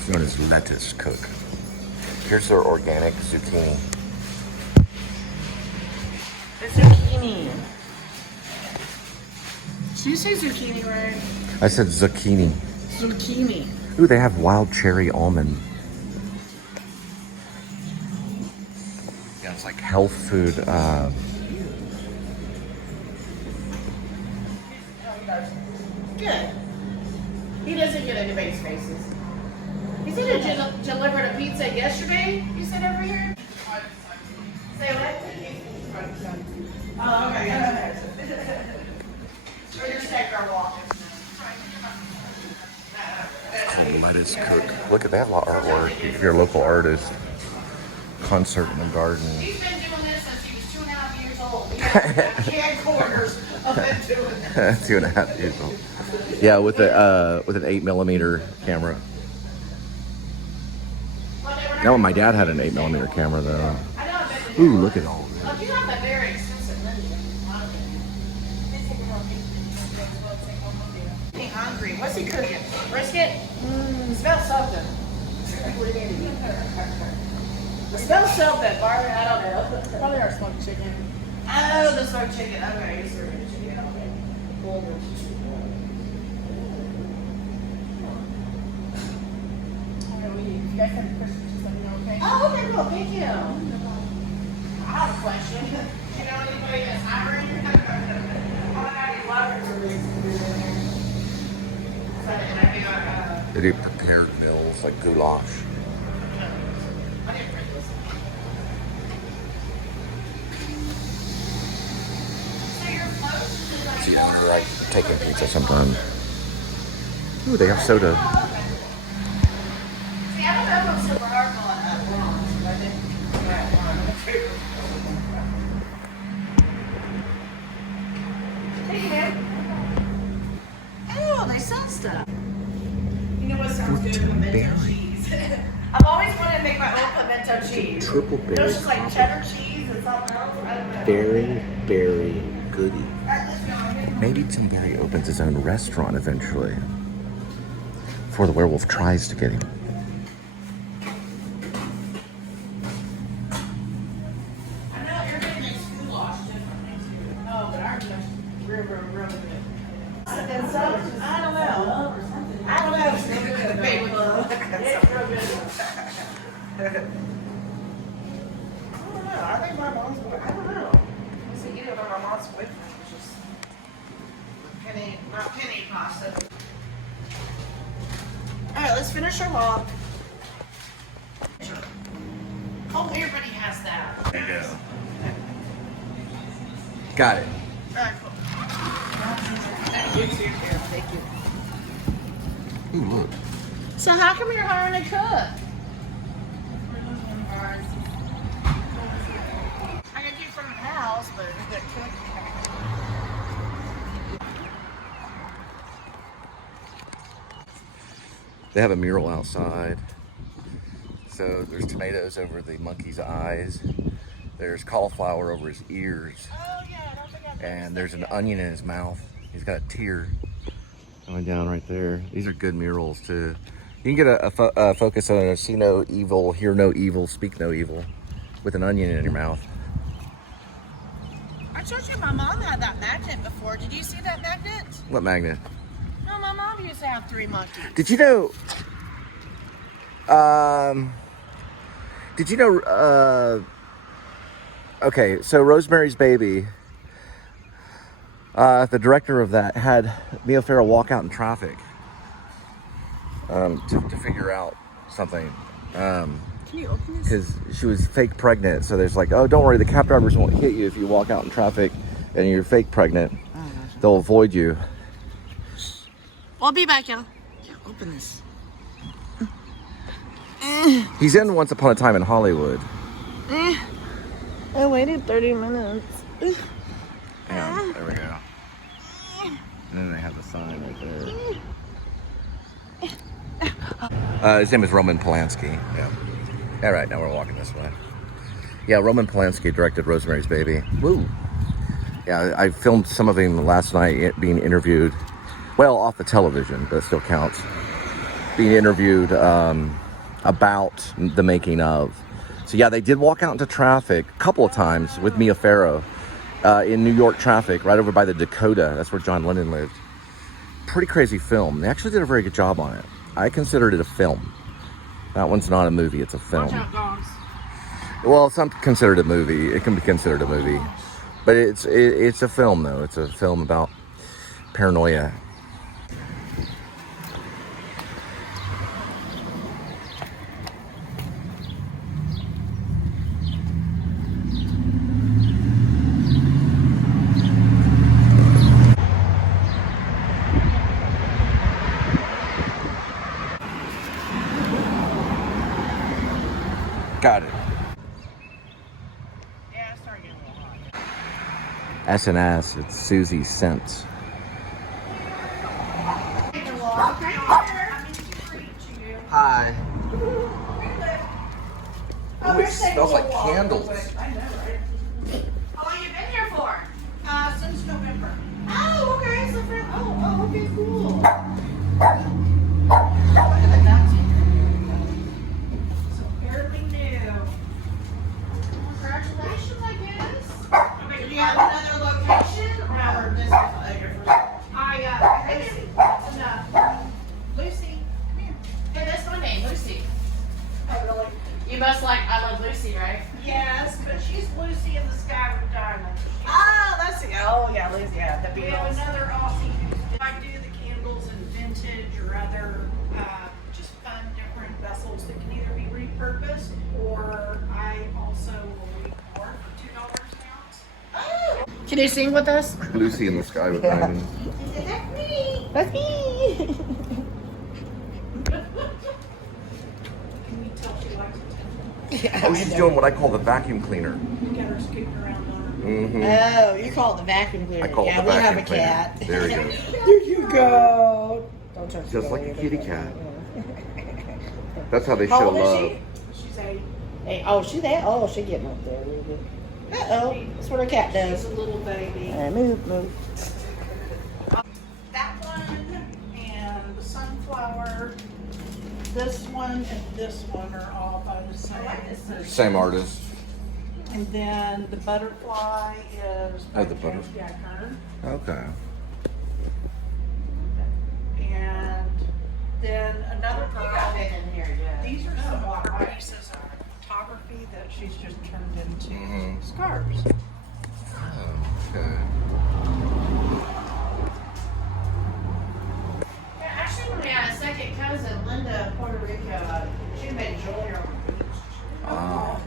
It's known as lettuce cook. Here's their organic zucchini. The zucchini. Did you say zucchini right? I said zucchini. Zucchini. Ooh, they have wild cherry almond. Yeah, it's like health food. Good. He doesn't get anybody's faces. He said he delivered a pizza yesterday. You said over here? Say what? Oh, okay. Or your steak are walking. Lettuce cook. Look at that, a lot of artwork. If you're a local artist, concert in the garden. He's been doing this since he was 2.5 years old. He has camcorders of him doing this. 2.5 years old. Yeah, with an 8mm camera. No, my dad had an 8mm camera though. Ooh, look at all this. Oh, you have a very expensive menu. He's hungry. What's he cooking? Brisket? Smells something. It smells something, Barbie. I don't know. Probably our smoked chicken. Oh, the smoked chicken. Okay, you're serving chicken. Okay. You guys have questions, just let me know, okay? Oh, okay, cool. Thank you. I have a question. Do you know anybody that's hiring? I got any lovers for this. They do prepared meals like goulash. I didn't print this. So your clothes is like... It's easy to like taking pizza sometimes. Ooh, they have soda. See, I don't know if I'm super hard on bronze, but I didn't that one. Thank you, man. Oh, they sell stuff. You know what sounds good? Pimento cheese. I've always wanted to make my own pimento cheese. Triple berry. There's just like cheddar cheese and something else. I don't know. Berry goodie. Maybe Tim Berry opens his own restaurant eventually. Before the werewolf tries to get him. I know you're getting makes goulash differently too. Oh, but ours is really good. And so, I don't know. I don't know. It's real good. Baby love. It's real good. I don't know. I think my mom's boy. I don't know. See, either my mom's boyfriend was just penny, not penny pasta. All right, let's finish our log. Oh, everybody has that. There you go. Got it. All right, cool. Thank you. Ooh, look. So how come you're hiring a cook? I could do from the house, but the cook. They have a mural outside. So there's tomatoes over the monkey's eyes. There's cauliflower over his ears. Oh yeah, I don't think I've And there's an onion in his mouth. He's got a tear going down right there. These are good murals too. You can get a focus on a see no evil, hear no evil, speak no evil with an onion in your mouth. I told you my mom had that magnet before. Did you see that magnet? What magnet? No, my mom used to have 3 monkeys. Did you know, okay, so Rosemary's Baby, the director of that had Mia Farrow walk out in traffic to figure out something. Can you open this? Because she was fake pregnant, so there's like, oh, don't worry, the cab drivers won't hit you if you walk out in traffic and you're fake pregnant. Oh, gotcha. They'll avoid you. I'll be back, y'all. Yeah, open this. He's in Once Upon a Time in Hollywood. I waited 30 minutes. Yeah, there we go. And then they have the sign right there. His name is Roman Polanski. Yeah. All right, now we're walking this way. Yeah, Roman Polanski directed Rosemary's Baby. Woo. Yeah, I filmed some of him last night being interviewed. Well, off the television, but it still counts. being interviewed about the making of. So yeah, they did walk out into traffic a couple of times with Mia Farrow in New York traffic, right over by the Dakota. That's where John Lennon lived. Pretty crazy film. They actually did a very good job on it. I considered it a film. That one's not a movie, it's a film. Watch out, dogs. Well, it's not considered a movie. It can be considered a movie. But it's a film, though. It's a film about paranoia. Got it. Yeah, it's starting to get a little hot. S&S, it's Sussy Scents. Hi. Oh, Ooh, it smells like candles. I know, right? How long you been here for? Since November. Oh, okay. So okay, cool. So fairly new. Congratulations, I guess. Okay, do you have another location or this is your first? Lucy, come here. Hey, that's my name, Lucy. Oh, really? You must like I Love Lucy, right? Yes, but she's Lucy in the Sky with Diamonds. Oh, that's yeah, Lucy, yeah, the We have Beatles. another Aussie who I do the candles in vintage or other just fun different vessels that can either be repurposed or I also will report for $2 an ounce. Oh, Can you sing with us? Lucy in the Sky with Diamonds. that's me. That's me. Can you tell she likes attention? Oh, she's doing what I call the vacuum cleaner. You got her scooting around on her. Mm-hmm. Oh, you call it the vacuum cleaner. I call it Yeah, the we have vacuum a cleaner. cat. There you go. There you go. Don't touch Just the like a baby. kitty cat. That's how they How show old is love. She's 8. Hey, oh, she there? Oh, she getting up there a little bit. Uh-oh. That's what a cat She's does. a little baby. Move. That one and the sunflower, this one and this one are all by the same. Same artist. And then the butterfly is by Oh, the Jeff butterfly. Decker. Okay. And then another girl. in here yet. These are some of her pieces of photography that she's just turned into Mhm. scarves. Okay. Yeah, actually, when we had a second cousin, Linda, Puerto Rico, she made jewelry on the beach. Ah.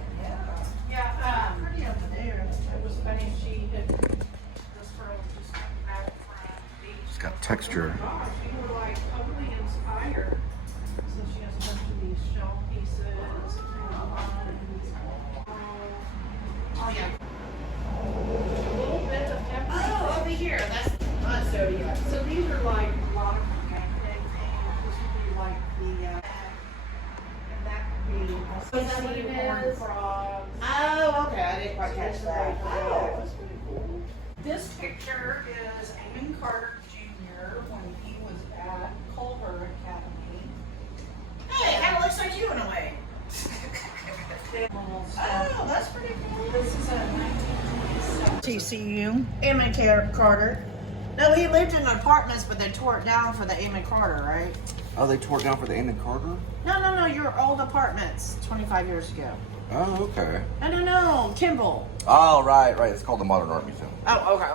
Yeah, pretty over there. It was funny. She had this girl just come back from the beach. It's got texture. Gosh, you were like totally inspired. So she has a bunch of these shell pieces. Oh yeah. A little bit of everything. Oh, over here. That's so yeah. So these are like a lot of magnetic things. This would be like the and that could be Is that what it unicorn is? frogs. Oh, okay. I didn't quite catch that. Oh, that's pretty cool. This picture is Edmund Carter Jr. when he was at Culver Academy. Hey, it kind of looks like you in a way. Oh, that's pretty cool. This is a 1927 TCU. Edmund Carter. No, he lived in apartments, but they tore it down for the Edmund Carter, right? Oh, they tore it down for the Edmund Carter? No, your old apartments 25 years ago. Oh, okay. No, Kimball. Oh, right. It's called the Modern Art Museum. Oh, okay.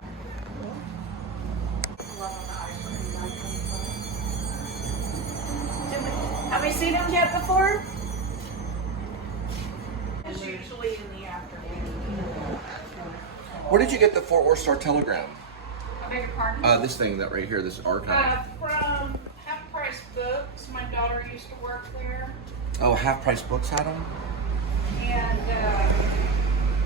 Have we seen him yet before? It's usually in the afternoon. Where did you get the Fort Worth Star Telegram? I beg your pardon? This thing that right here, this archive. From Half Price Books. My daughter used to work there. Oh, Half Price Books had them? And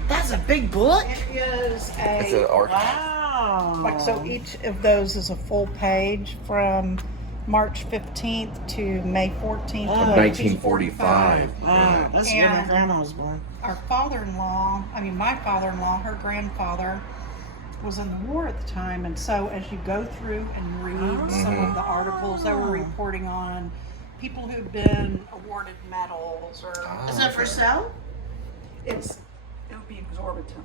That's a big book. it is It's an a archive. Wow. like so each of those is a full page from March 15th to May 14th of 1945. Wow, that's when my And- grandma was born. Our father-in-law, my father-in-law, her grandfather was in the war at the time, and so as you go through and read some of the articles that were reporting on people who've been awarded medals or. Is it for sale? It would be exorbitant.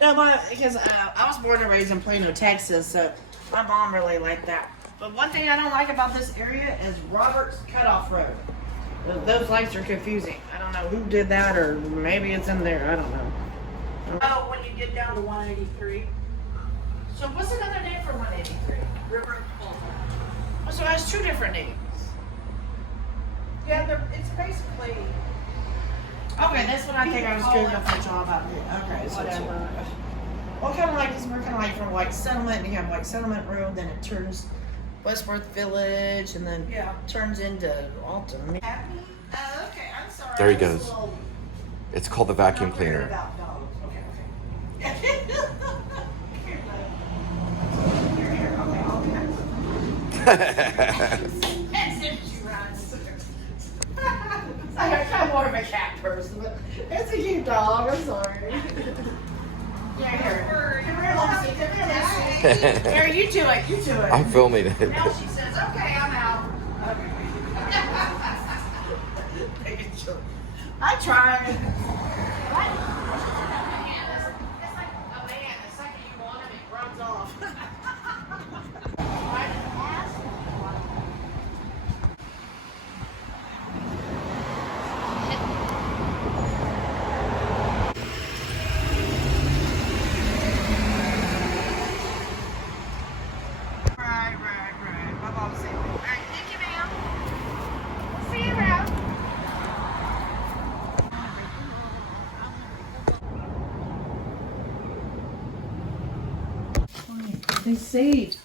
No, because I was born and raised in Plano, Texas, so my mom really liked that. But one thing I don't like about this area is Robert's Cutoff Road. Those lights are confusing. I don't know who did that, or maybe it's in there. I don't know. Oh, when you get down to 183. So what's another name for 183? River Boulevard. Oh, so it has two different names. Yeah, it's basically Okay, that's what I think I was doing a good job out here. Okay, so it's whatever. well, kind of like, because we're kind of like from like Settlement, and you have like Settlement Road, then it turns Westworth Village, and then turns into Alton. Oh, okay, I'm sorry. There he I was a goes. little It's called the vacuum not worried cleaner. about dogs. Okay. Here, okay, I'll do that. As soon as you run. I'm kind of more of a cat person, but it's a cute dog. I'm sorry. Yeah, here. Come here, Lucy. Come here, Lucy. Here, you do it. You do it. I'm filming it. Now she says, okay, I'm out. I tried. It's like a man. The second you want him, it runs off. Right. My mom said, all right, thank you, ma'am. We'll see you around. They saved.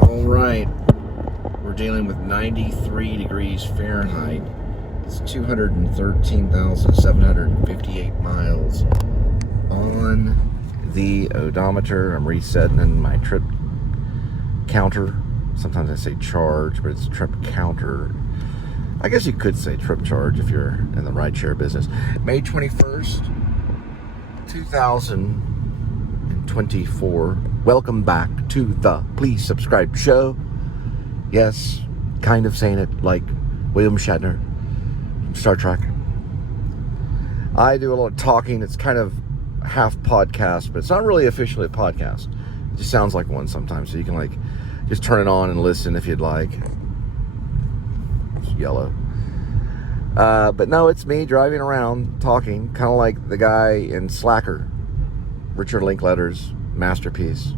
All right. We're dealing with 93 degrees Fahrenheit. It's 213,758 miles on the odometer. I'm resetting my trip counter. Sometimes I say charge, but it's trip counter. I guess you could say trip charge if you're in the rideshare business. May 21st, 2024. Welcome back to the Please Subscribe show. Yes, kind of saying it like William Shatner from Star Trek. I do a lot of talking. It's kind of half podcast, but it's not really officially a podcast. It just sounds like one sometimes. So you can like just turn it on and listen if you'd like. It's yellow. But no, it's me driving around talking, kind of like the guy in Slacker, Richard Linklater's masterpiece.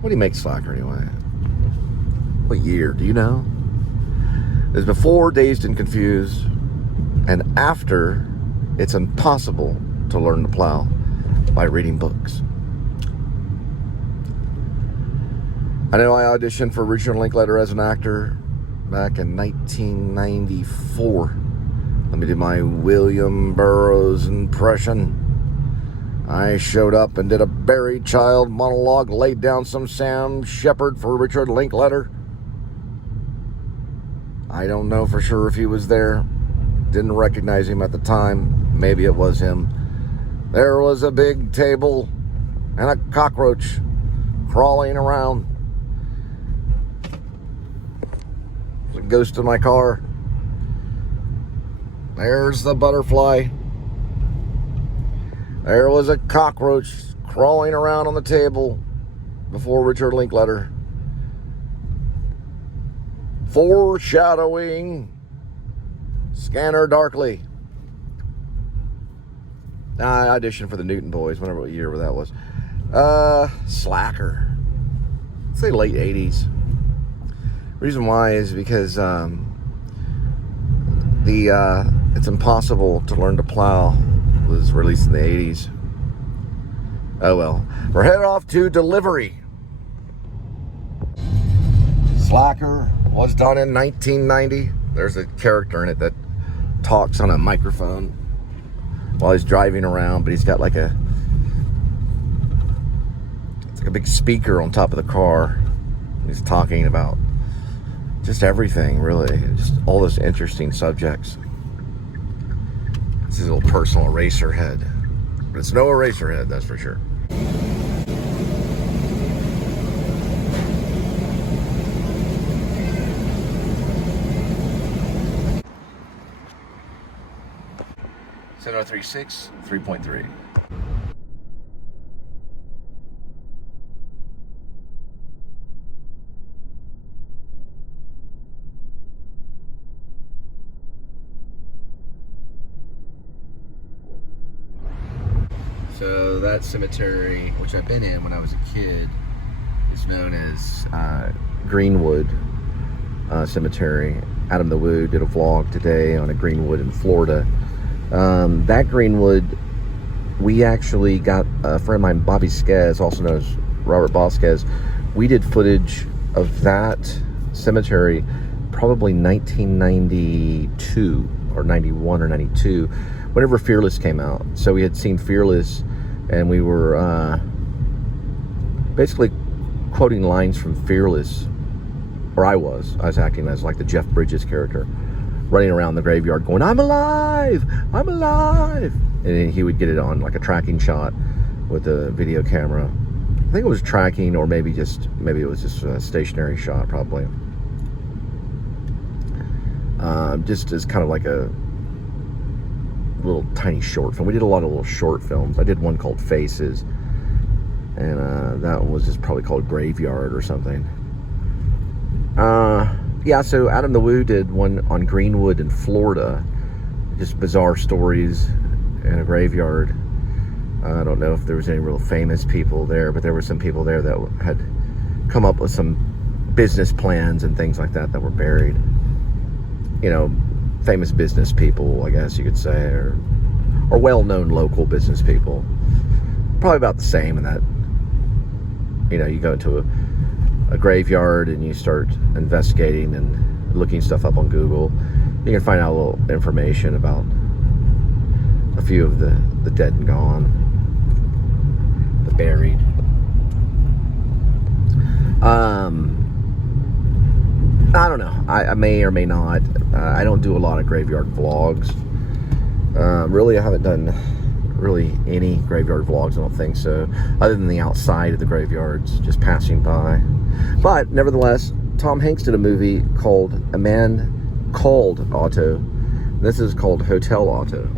What do you make Slacker anyway? What year? Do you know? There's before Dazed and Confused, and after It's Impossible to Learn to Plow by Reading Books. I know I auditioned for Richard Linklater as an actor back in 1994. Let me do my William Burroughs impression. I showed up and did a buried child monologue, laid down some Sam Shepard for Richard Linklater. I don't know for sure if he was there. Didn't recognize him at the time. Maybe it was him. There was a big table and a cockroach crawling around. There's a ghost in my car. There's the butterfly. There was a cockroach crawling around on the table before Richard Linklater. Foreshadowing. Scanner darkly. I auditioned for the Newton Boys, whatever year that was. Slacker. I'd say late 80s. Reason why is because It's Impossible to Learn to Plow was released in the 80s. Oh well. We're headed off to delivery. Slacker was done in 1990. There's a character in it that talks on a microphone while he's driving around, but he's got like a big speaker on top of the car. He's talking about just everything, really, just all those interesting subjects. It's his little personal eraser head, but it's no eraser head, that's for sure. Center 36, 3.3. So that cemetery, which I've been in when I was a kid, is known as Greenwood Cemetery. A.D.W.C did a vlog today on a Greenwood in Florida. That Greenwood, we actually got a friend of mine, Bobby Skez, also known as Robert Bosquez. We did footage of that cemetery probably 1992 or 91 or 92, whenever Fearless came out. So we had seen Fearless, and we were basically quoting lines from Fearless, or I was acting as like the Jeff Bridges character, running around the graveyard going, "I'm alive, I'm alive," and then he would get it on like a tracking shot with a video camera. I think it was tracking, or maybe it was just a stationary shot, probably. Just as kind of like a little tiny short film. We did a lot of little short films. I did one called Faces, and that one was just probably called Graveyard or something. Yeah, so A.D.W.C did one on Greenwood in Florida, just bizarre stories in a graveyard. I don't know if there was any real famous people there, but there were some people there that had come up with some business plans and things like that were buried. You know, famous business people, I guess you could say, or well-known local business people. Probably about the same in that, you know, you go into a graveyard and you start investigating and looking stuff up on Google. You can find out a little information about a few of the dead and gone, the buried. I don't know. I may or may not. I don't do a lot of graveyard vlogs. Really, I haven't done really any graveyard vlogs, I don't think so, other than the outside of the graveyards, just passing by. But nevertheless, Tom Hanks did a movie called A Man Called Otto. This is called Hotel Otto.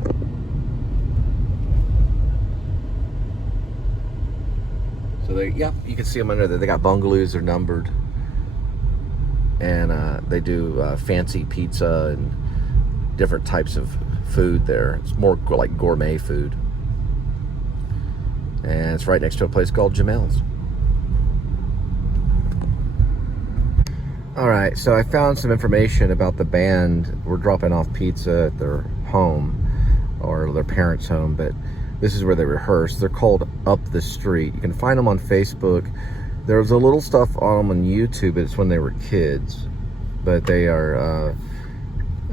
So you can see them under there. They got bungalows, they're numbered. And they do fancy pizza and different types of food there. It's more like gourmet food. And it's right next to a place called Jamel's. Alright, so I found some information about the band. We're dropping off pizza at their home, or their parents' home, but this is where they rehearse. They're called Up the Street. You can find them on Facebook. There was a little stuff on them on YouTube, but it's when they were kids. But they are,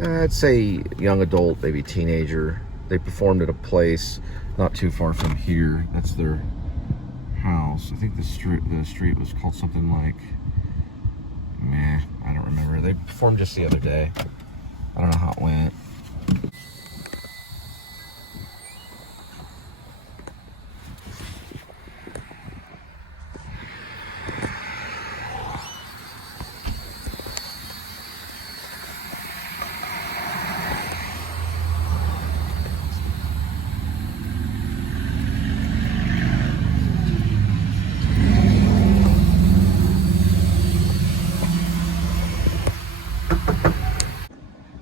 I'd say young adult, maybe teenager. They performed at a place not too far from here. That's their house. I think the street was called something like, I don't remember. They performed just the other day. I don't know how it went.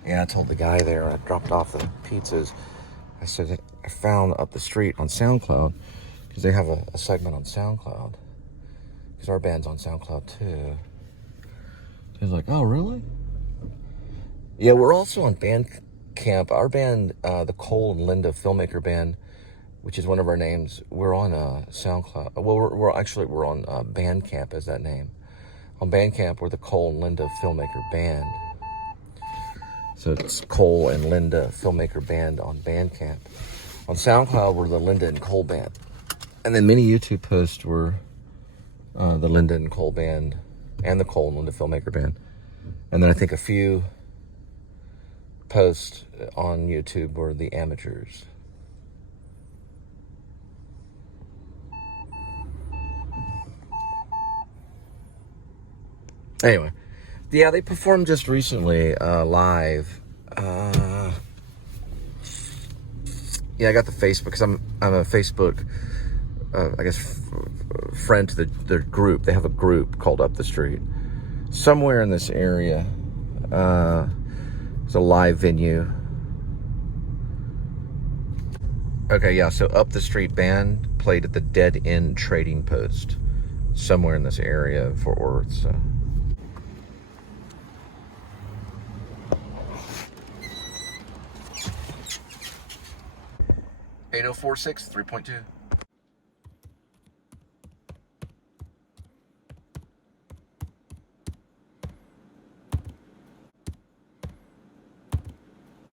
Yeah, I told the guy there when I dropped off the pizzas, I said, I found Up the Street on SoundCloud, because they have a segment on SoundCloud, because our band's on SoundCloud too. He's like, oh, really? Yeah, we're also on Bandcamp. Our band, the Cole and Linda Filmmaker Band, which is one of our names, we're on SoundCloud. Well, we're on Bandcamp as that name. On Bandcamp, we're the Cole and Linda Filmmaker Band. So it's Cole and Linda Filmmaker Band on Bandcamp. On SoundCloud, we're the Linda and Cole Band. And then many YouTube posts were the Linda and Cole Band and the Cole and Linda Filmmaker Band. And then I think a few posts on YouTube were the Amateurs. Anyway, yeah, they performed just recently live. Yeah, I got the Facebook because I'm a Facebook, I guess, friend to the group. They have a group called Up the Street. Somewhere in this area, it's a live venue. Okay, yeah, so Up the Street Band played at the Dead End Trading Post. Somewhere in this area of Fort Worth, so. 8046 3.2.